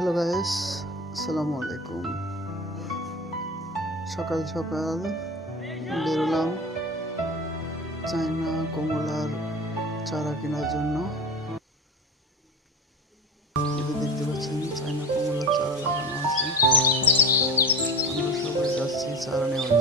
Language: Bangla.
হ্যালো গাইস, আসসালামু আলাইকুম। সকাল সকাল বেরোলাম চায়না কমলার চারা কেনার জন্য। এটা দেখতে পাচ্ছেন চায়না কমলার চারা লাগানো আছে। আমরা সবাই যাচ্ছি চারা নেওয়ার